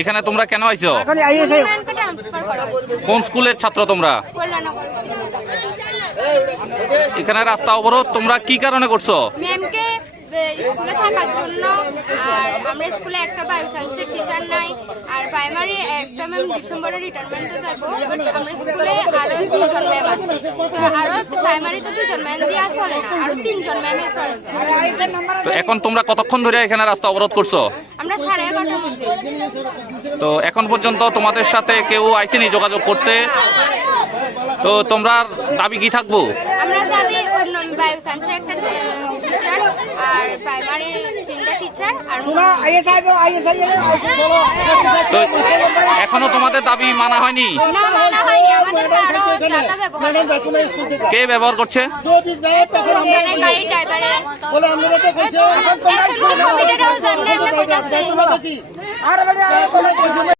এখানে তোমরা কেন আইছো? কোন স্কুলের ছাত্র তোমরা? এখানে রাস্তা অবরোধ তোমরা কি কারণে করছো? ম্যামকে স্কুলে থাকার জন্য। আর আমরা স্কুলে একটা বায়ো সায়েন্সের টিচার নাই। আর প্রাইমারি একটা ম্যাম ডিসেম্বরে রিটায়ারমেন্টে যাবো। আমরা স্কুলে আরো 2জন ম্যাম আছে। আরো প্রাইমারিতে 2জন ম্যাম দিয়ে চলে না, আরো 3জন ম্যামের প্রয়োজন। তো এখন তোমরা কতক্ষণ ধরে এখানে রাস্তা অবরোধ করছো? আমরা 11:30টার মধ্যে। তো এখন পর্যন্ত তোমাদের সাথে কেউ আইসেনি যোগাযোগ করতে? তো তোমরা দাবি কি থাকবো? আমরা দাবি বায়ো সায়েন্সের একটা টিচার আর প্রাইমারি 3টা টিচার আর তো এখনো তোমাদের দাবি মানা হয়নি? না মানা হয়নি। আমাদের আরো যাতা ব্যবহার কে ব্যবহার করছে? গাড়ি ড্রাইভারে কমিটিটাও জানেন না কইতাছে।